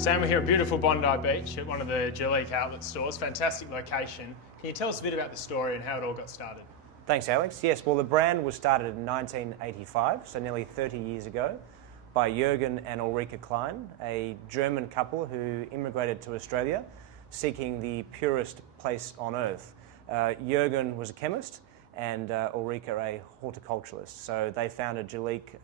Sam, we're here at beautiful Bondi Beach at one of the Jurlique outlet stores. Fantastic location. Can you tell us a bit about the story and how it all got started? Thanks, Alex. Yes, well, the brand was started in 1985, so nearly 30 years ago, by Jürgen and Ulrike Klein, a German couple who immigrated to Australia seeking the purest place on earth. Jürgen was a chemist and Ulrike a horticulturalist. So they founded Jurlique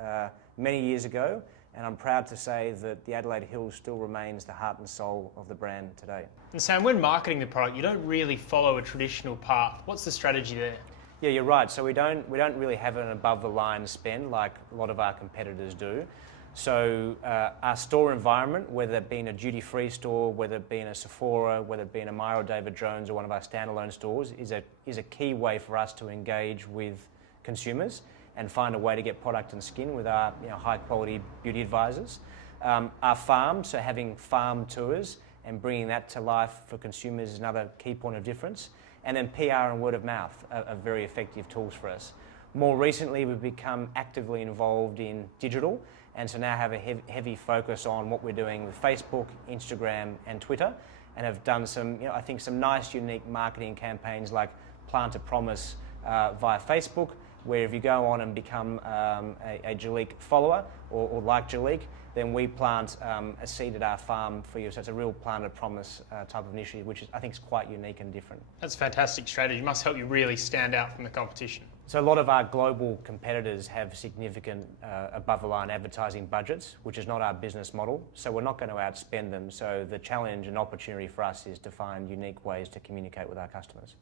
many years ago, and I'm proud to say that the Adelaide Hills still remains the heart and soul of the brand today. And Sam, when marketing the product, you don't really follow a traditional path. What's the strategy there? Yeah, you're right. So we don't really have an above-the-line spend like a lot of our competitors do. So our store environment, whether it be in a duty-free store, whether it be in a Sephora, whether it be in a Myer or David Jones or one of our standalone stores, is a key way for us to engage with consumers and find a way to get product and skin with our high-quality beauty advisors. Our farm, so having farm tours and bringing that to life for consumers is another key point of difference. And then PR and word of mouth are very effective tools for us. More recently, we've become actively involved in digital, and so now have a heavy focus on what we're doing with Facebook, Instagram, and Twitter, and have done some, I think, some nice, unique marketing campaigns like Plant a Promise via Facebook, where if you go on and become a Jurlique follower or like Jurlique, then we plant a seed at our farm for you. So it's a real Plant a Promise type of initiative, which I think is quite unique and different. That's a fantastic strategy. It must help you really stand out from the competition. So a lot of our global competitors have significant above-the-line advertising budgets, which is not our business model. So we're not going to outspend them. So the challenge and opportunity for us is to find unique ways to communicate with our customers.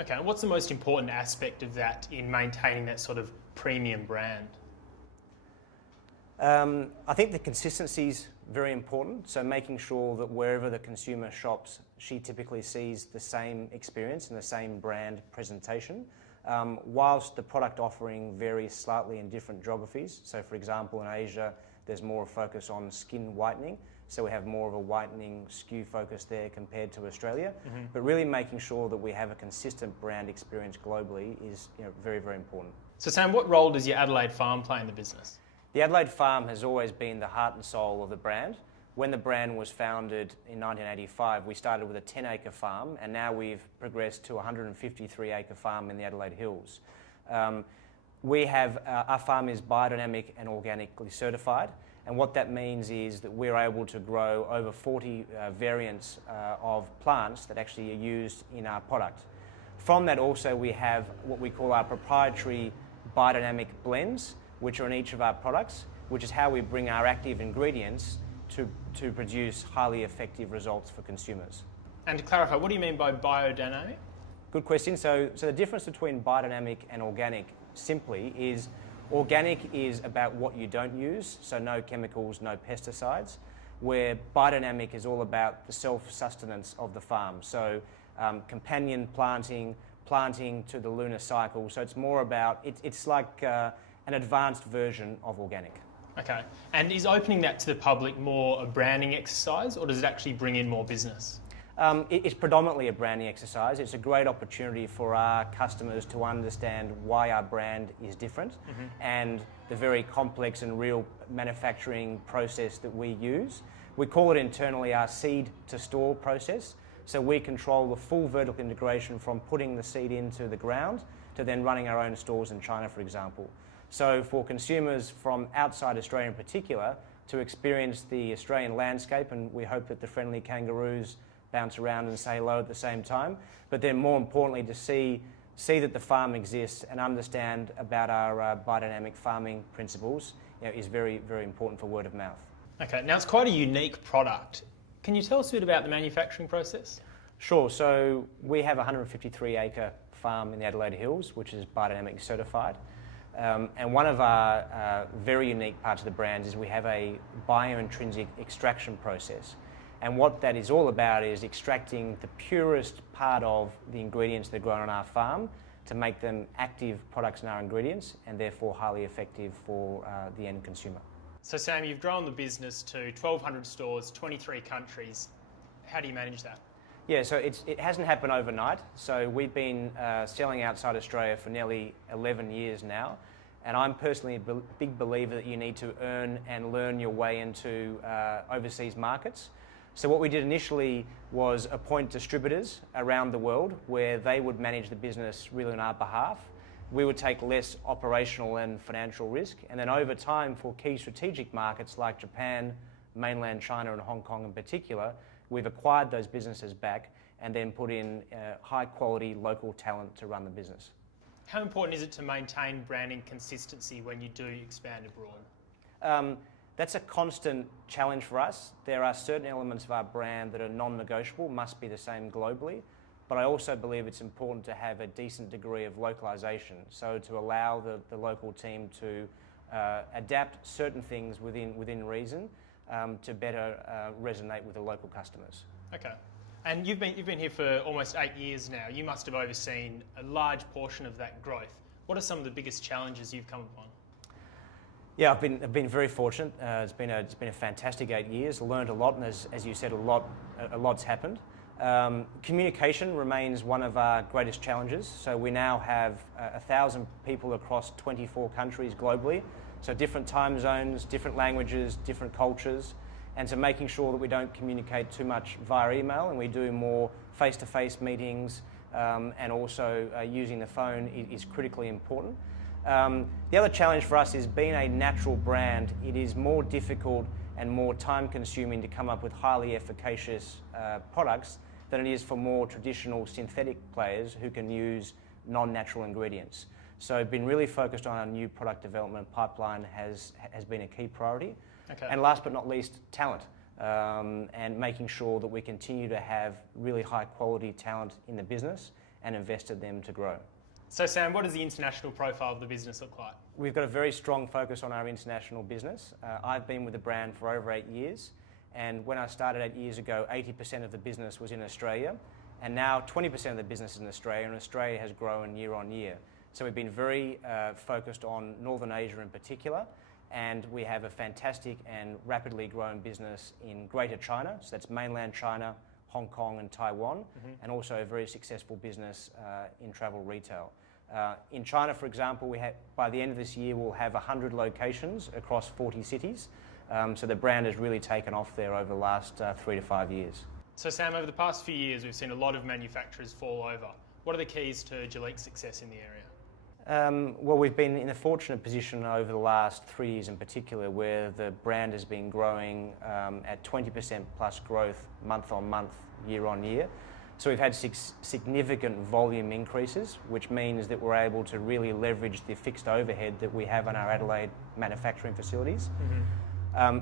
Okay, and what's the most important aspect of that in maintaining that sort of premium brand? I think the consistency is very important. So making sure that wherever the consumer shops, she typically sees the same experience and the same brand presentation. Whilst the product offering varies slightly in different geographies. So for example, in Asia, there's more focus on skin whitening. So we have more of a whitening SKU focus there compared to Australia. Mm-hmm. But really making sure that we have a consistent brand experience globally is very, very important. So Sam, what role does your Adelaide Farm play in the business? The Adelaide Farm has always been the heart and soul of the brand. When the brand was founded in 1985, we started with a 10-acre farm, and now we've progressed to a 153-acre farm in the Adelaide Hills. Our farm is biodynamic and organically certified, and what that means is that we're able to grow over 40 variants of plants that actually are used in our product. From that also we have what we call our proprietary biodynamic blends, which are in each of our products, which is how we bring our active ingredients to produce highly effective results for consumers. And to clarify, what do you mean by biodynamic? Good question. So the difference between biodynamic and organic simply is organic is about what you don't use, so no chemicals, no pesticides, where biodynamic is all about the self-sustenance of the farm. So companion planting to the lunar cycle. So it's more about, it's like an advanced version of organic. Okay. And is opening that to the public more a branding exercise, or does it actually bring in more business? It's predominantly a branding exercise. It's a great opportunity for our customers to understand why our brand is different, mm-hmm. and the very complex and real manufacturing process that we use. We call it internally our seed to store process. So we control the full vertical integration from putting the seed into the ground to then running our own stores in China, for example. So for consumers from outside Australia in particular to experience the Australian landscape, and we hope that the friendly kangaroos bounce around and say hello at the same time, but then more importantly to see that the farm exists and understand about our biodynamic farming principles is very, very important for word of mouth. Okay, now it's quite a unique product. Can you tell us a bit about the manufacturing process? Sure, so we have a 153-acre farm in the Adelaide Hills, which is biodynamic certified. And one of our very unique parts of the brand is we have a biointrinsic extraction process. And what that is all about is extracting the purest part of the ingredients that are grown on our farm to make them active products in our ingredients and therefore highly effective for the end consumer. So Sam, you've grown the business to 1,200 stores, 23 countries. How do you manage that? Yeah, so it hasn't happened overnight. So we've been selling outside Australia for nearly 11 years now. And I'm personally a big believer that you need to earn and learn your way into overseas markets. So what we did initially was appoint distributors around the world where they would manage the business really on our behalf. We would take less operational and financial risk, and then over time for key strategic markets like Japan, mainland China and Hong Kong in particular, we've acquired those businesses back and then put in high quality local talent to run the business. How important is it to maintain branding consistency when you do expand abroad? That's a constant challenge for us. There are certain elements of our brand that are non-negotiable, must be the same globally, but I also believe it's important to have a decent degree of localization, so to allow the local team to adapt certain things within reason to better resonate with the local customers. Okay. And you've been here for almost 8 years now. You must have overseen a large portion of that growth. What are some of the biggest challenges you've come upon? Yeah, I've been very fortunate. It's been a fantastic 8 years. Learned a lot, and as you said, a lot's happened. Communication remains one of our greatest challenges. So we now have 1,000 people across 24 countries globally. So different time zones, different languages, different cultures, and so making sure that we don't communicate too much via email and we do more face-to-face meetings, and also using the phone is critically important. The other challenge for us is being a natural brand. It is more difficult and more time-consuming to come up with highly efficacious products than it is for more traditional synthetic players who can use non-natural ingredients. So been really focused on our new product development pipeline has been a key priority. Okay. And last but not least, talent, and making sure that we continue to have really high-quality talent in the business and invest in them to grow. So Sam, what does the international profile of the business look like? We've got a very strong focus on our international business. I've been with the brand for over 8 years, and when I started 8 years ago, 80% of the business was in Australia, and now 20% of the business is in Australia, and Australia has grown year on year. So we've been very focused on Northern Asia in particular, and we have a fantastic and rapidly growing business in Greater China, so that's mainland China, Hong Kong and Taiwan, and also a very successful business in travel retail. In China, for example, by the end of this year, we'll have 100 locations across 40 cities. So the brand has really taken off there over the last 3 to 5 years. So Sam, over the past few years, we've seen a lot of manufacturers fall over. What are the keys to Jurlique's success in the area? Well, we've been in a fortunate position over the last 3 years in particular where the brand has been growing at 20% plus growth month on month, year on year. So we've had significant volume increases, which means that we're able to really leverage the fixed overhead that we have in our Adelaide manufacturing facilities.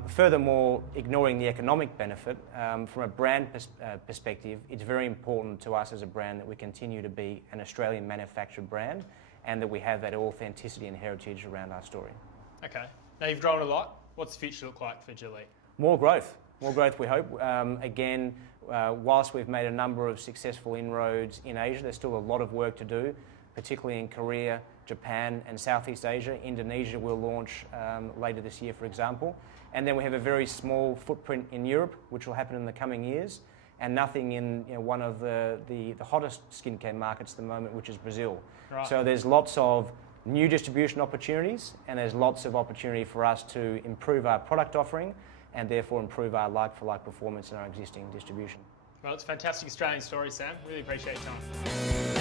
Furthermore, ignoring the economic benefit, from a brand perspective, it's very important to us as a brand that we continue to be an Australian manufactured brand and that we have that authenticity and heritage around our story. Okay. Now you've grown a lot. What's the future look like for Jurlique? More growth we hope. Again, whilst we've made a number of successful inroads in Asia, there's still a lot of work to do, particularly in Korea, Japan and Southeast Asia. Indonesia will launch later this year, for example. And then we have a very small footprint in Europe, which will happen in the coming years, and nothing in one of the hottest skincare markets at the moment, which is Brazil. Right. So there's lots of new distribution opportunities, and there's lots of opportunity for us to improve our product offering and therefore improve our like-for-like performance in our existing distribution. Well, it's a fantastic Australian story, Sam. Really appreciate your time.